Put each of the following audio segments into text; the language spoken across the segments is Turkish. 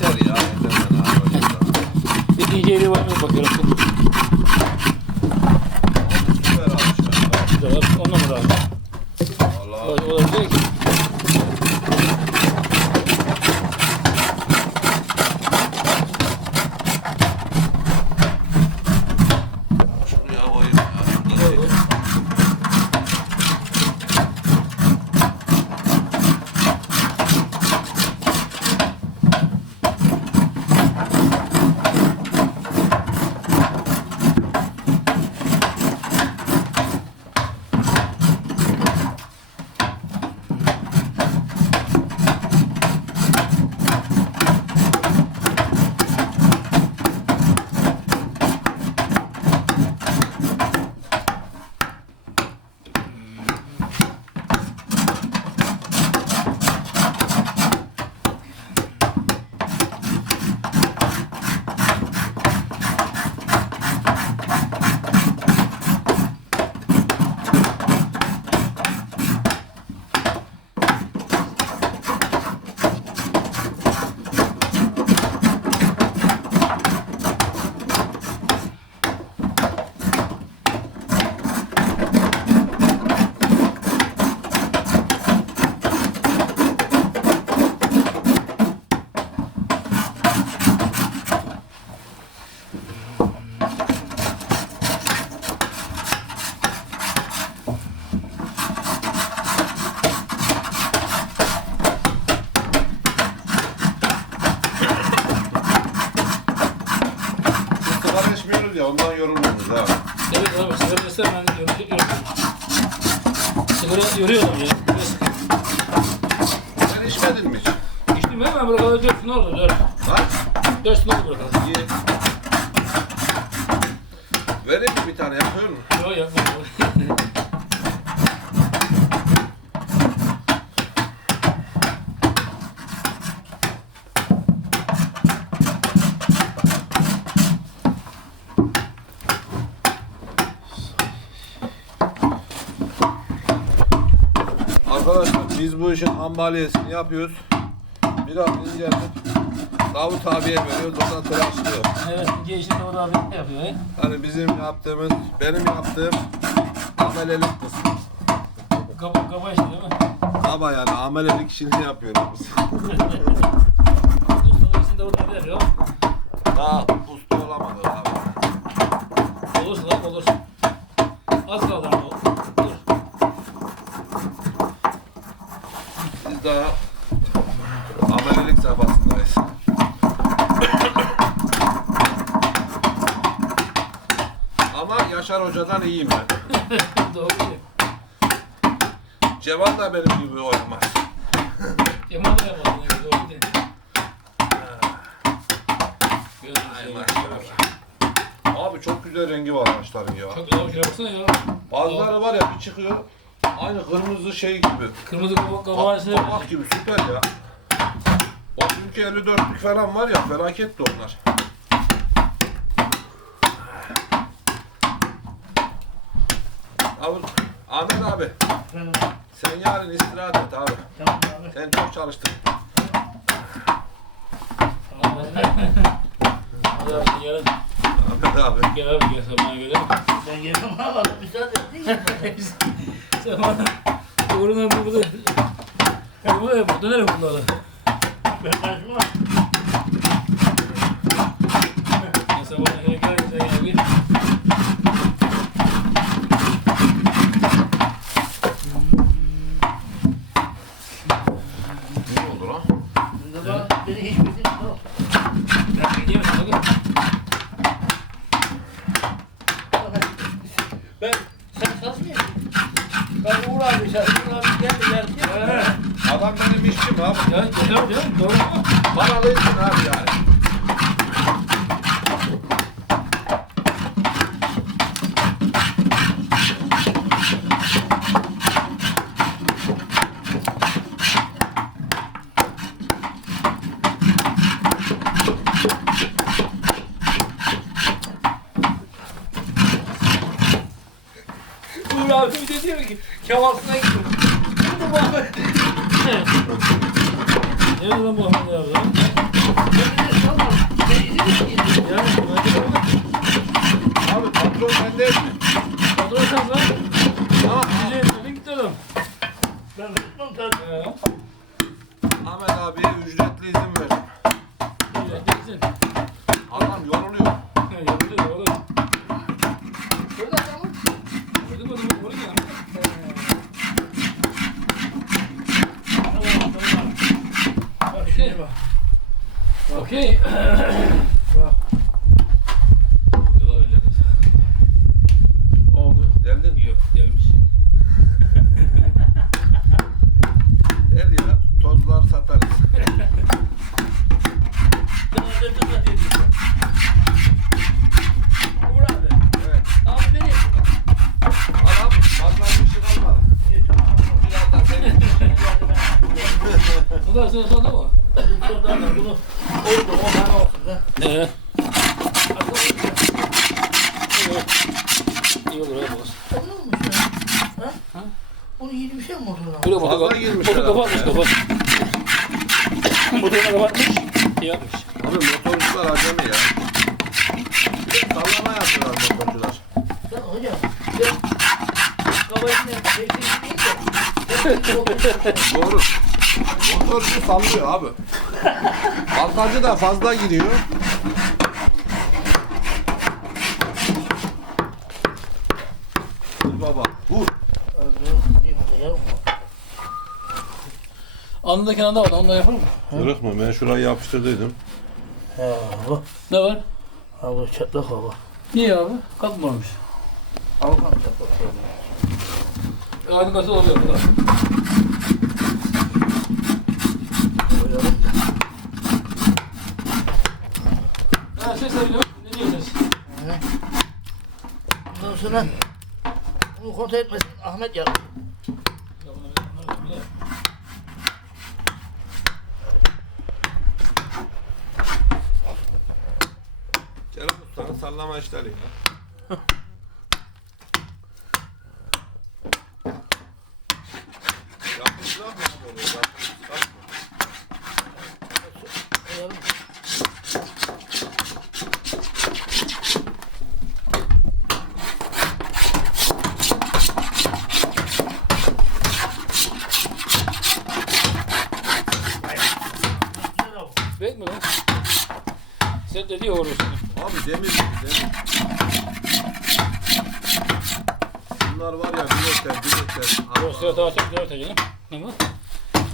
yeter ya. Yeter ben. Bir DJ'li var mı bakalım. Sigara yoruyor adam ya. Sen içmedin mi? İçtim hemen bırakalım. Dört ne oldu? Dört. Ha? Dört ne oldu bırakalım. İyi. Vereyim mi bir tane yapıyor mu? Yok yapma. Arkadaşlar biz bu işin hambaliyesini yapıyoruz. Biraz inceltip Davut abiye veriyoruz ondan tıraşlıyor. Evet, ince işini o da abi yapıyor. he? Hani bizim yaptığımız, benim yaptığım amelelik kısmı. Kaba, kaba işte değil mi? Ama yani amelelik işini yapıyoruz biz. Ustalık işini de o da abi yapıyor. Daha usta olamadık abi. Olursun lan olur. Az kaldı ama o. Dur. Biz daha amelelik safhasındayız. Ama Hoca'dan iyiyim ben. Doğru diyor. Cevan da benim gibi oynamaz. Yaman da yani, Doğru. Gözünü Ay maşallah. Abi çok güzel rengi var ağaçların ya. Çok güzel şuna baksana ya. Bazıları var ya bir çıkıyor. Aynı kırmızı şey gibi. Kırmızı kaba, kaba içine Kabak gibi süper ya. O ülke 54'lük falan var ya felaket de onlar. Abi, Ahmet abi sen yarın istirahat et abi. Tamam abi. Sen çok çalıştın. Hadi abi yarın Ahmet abi. gel abi gel sen bana göre. Ben gelmem abi. Müsaade ya. Sen bana uğruna burada. Ya bu da dönerim bunları. Ben karışmam. Ya sen bana gel gel sen gel bir. Ne oldu lan? Bunda bana beni hiç bildiğin yok. Ben gideyim bakın. Ben sen satmıyorsun. Ben Uğur abi sen Uğur abi geldi geldi. Adam benim işçim abi. Ya güzel diyor doğru mu? Paralıysın abi Kavasına gittim. Bu Muhammed. Ne oldu lan bu Ahmet abi lan? Ya bence de öyle. Abi patron bende. Patron sen lan. Tamam. Bizi bizi git oğlum. Ben tutmam sen. Ee, Ahmet abiye ücretli izin ver. iyi, Gitsin. Adam yoruluyor. İyi olur olsun. Olur mu şu an? Ha? Ha? Onu yedi bir şey mi oldu lan? Motor, Fazla motor girmiş kapatmış herhalde kapat. Motorunu kapatmış. İyi yapmış. Abi motorcular acemi ya. Sallama yapıyorlar motorcular. Ya hocam. Ya. Kabayını zeytin değil de. Doğru. Motorcu sallıyor abi. Baltacı da fazla gidiyor. Vur. Anında kenarda var. Ondan yapar mı? Kırık mı? Ben şurayı yapıştırdıydım. Ha bu. Ne var? Ha bu çatlak hava. Niye abi? Kalkmamış. Alkan çatlak hava. Aynı nasıl oluyor bu da? Ha ses arıyor. Ne diyorsunuz? Ondan sonra bunu kontrol etmesin Ahmet yap. Kerem Usta'nın sallama işleri ya. Yapmışlar mı bunu? Yapmışlar mı? Koyalım. Bet mi lan? Dediği uğruyorsun. Abi demir demir. Bunlar var ya bilekler bilekler. Dosya daha çok dört canım. Ama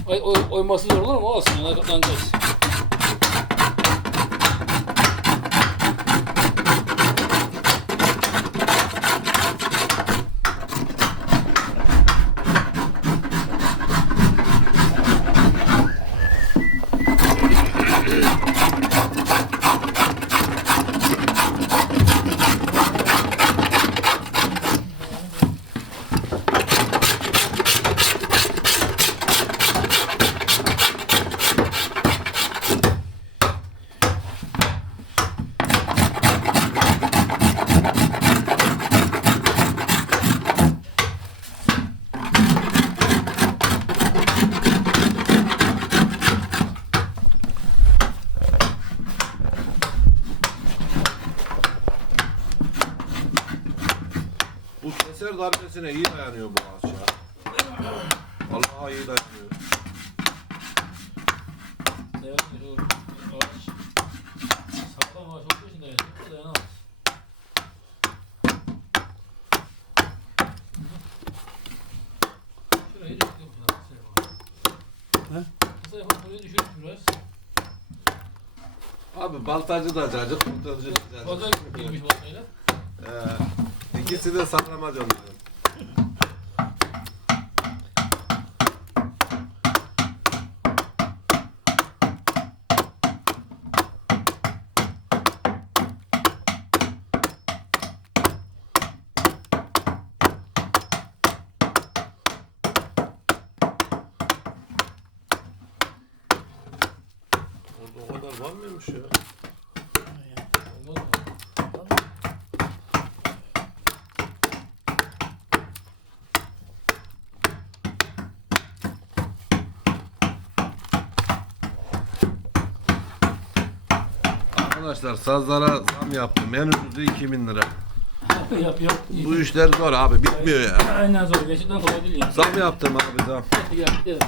oy, oy, oyması zor olur mu? Olsun. Yani katlanacağız. Bu keser darbesine iyi dayanıyor bu ağaç ya. Vallahi iyi dayanıyor. Evet, bu ağaç. Sağlam ağaç olduğu için dayanıyor. Bu dayanamaz. Şurayı düşürdüm. He? Kısa yapalım. Burayı düşürdüm biraz. Abi baltacı da cacık, motorcu da cacık. girmiş baltayla. Ee, ikisi de saklamacı onların. Arkadaşlar sazlara zam yaptım. En ucuzu 2000 lira. yap yap. Bu işler zor abi bitmiyor ya. Aynen zor. Gerçekten kolay değil ya. Zam yaptım abi zam. Hadi gel gidelim.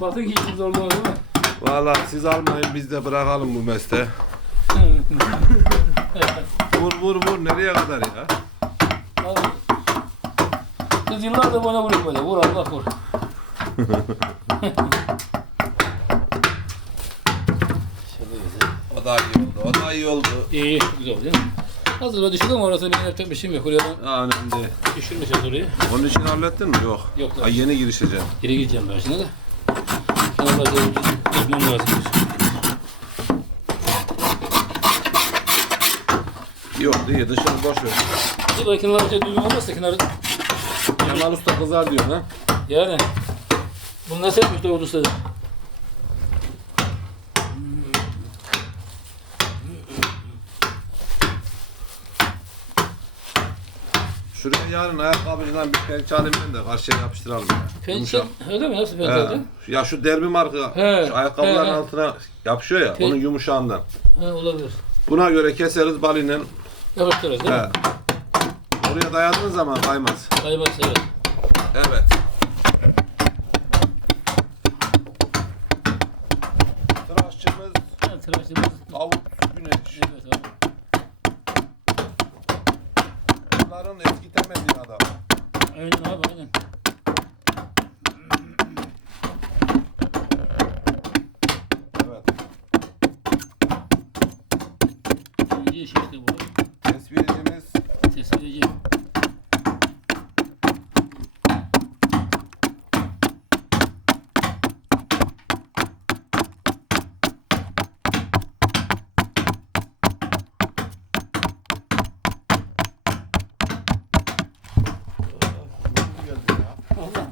Bakın ki işin zorluğu değil mi? Valla siz almayın biz de bırakalım bu mesleği. vur vur nereye kadar ya? Abi, Kız yıllardır bana vuruyor böyle. Vur Allah vur. Şöyle güzel. O da iyi da iyi oldu. İyi, güzel oldu değil mi? Hazır o düşürdüm orası benim yapacak bir şeyim yok. Oraya ben Ha, önemli değil. orayı. Onun için hallettin mi? Yok. Yok, Ha, yeni girişeceğim. Geri gideceğim ben şimdi de. Kenarlarda gitmem lazım. İyi oldu iyi. Dışarı boş ver. Bir de kenarlarda düzgün olmazsa kenarı Kemal Usta kızar diyor ha. yani. Bunu nasıl yapmışlar oldu usta? Şuraya yarın ayakkabıcıdan bir ben de karşıya yapıştıralım ya. Pençe, Yumuşak. öyle mi? Nasıl He. pençe? Ya şu derbi marka He, şu ayakkabıların he, he. altına yapışıyor ya Pe- onun yumuşağından. Ha, olabilir. Buna göre keseriz balinen. Yapıştırırız değil He. mi? Oraya dayadığın zaman kaymaz. Kaybaz evet. Evet. Tıraşçımız Ha, tıraşımız. Avut Güneş. Evet abi. Bunların eskitemediği adam. Aynen abi aynen. Evet. İyi iş işte bu. Tesbihcimiz Tesbihci. geldi ya. Allah.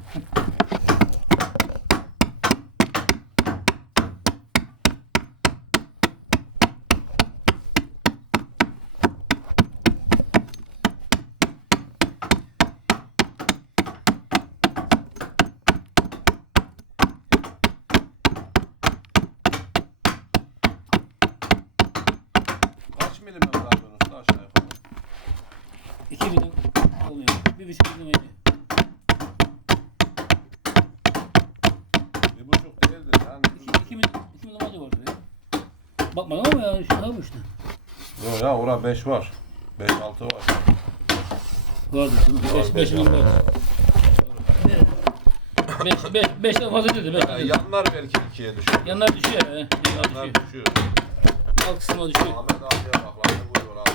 Kaç milim yapıyorsun usta aşağı yukarı? İki milim oluyor. Bir buçuk milim ediyor. Bir buçuk değildir iki milim acı var ya. Bakmadım ama ya şu abi işte. Yok ya ora 5 var. 5 6 var. Vardı şimdi. Beş, beş milim var. Beş, beş, beşten fazla dedi. Beş. Ha, yanlar belki ikiye düşüyor. Yanlar düşüyor. He. Yanlar Yanlar düşüyor. düşüyor. Alt kısmına düşüyor. Ahmet abiye bak lan ne vuruyor adam.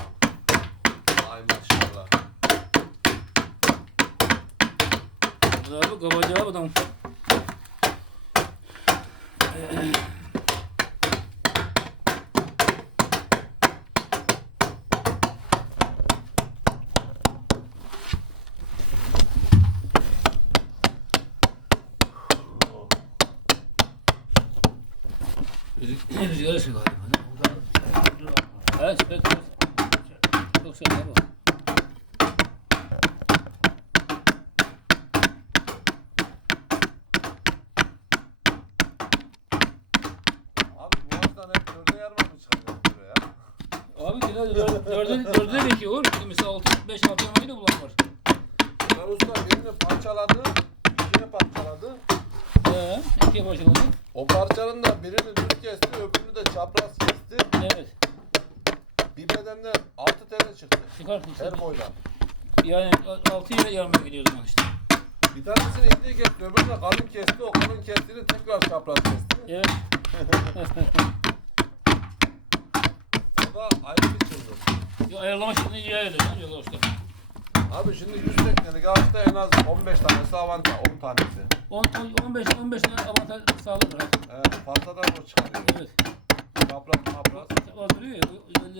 Ay maşallah. Bravo, kabaca abi adam. Rüzgar- Rüzgar ışığı galiba. ne? Evet, evet, evet. Çok güzel abi. Abi bu ağaçtan hep dörde yarma mı çıkacak buraya? Abi genelde dör- dörde, dörde de ki olur. Mesela altı, beş, altı yamayı da bulan var. Ben usta birini parçaladı, ikini parçaladı. Ee, ikiye başladı. O parçanın da birini düz kesti, öbürünü de çapraz kesti. Evet. Bir bedenden 6 tane çıktı. Çıkar. Her boydan. Yani altı yere yarmaya gidiyor zaman işte. Bir tanesini ince kesti, öbürünü de kalın kesti. O kalın kestiğini tekrar çapraz kesti. Evet. O da ayrı bir çılgın. Yo, ayarlama şimdi iyi ayarlıyor. lan Yolda usta. Abi şimdi 100 teknelik ağaçta en az 15 tanesi avanta, 10 tanesi. 10, 15, 15 tane avantaj sağlar. Evet, fazladan o çıkarıyor. Evet. Çapraz. Var duruyor ya. var.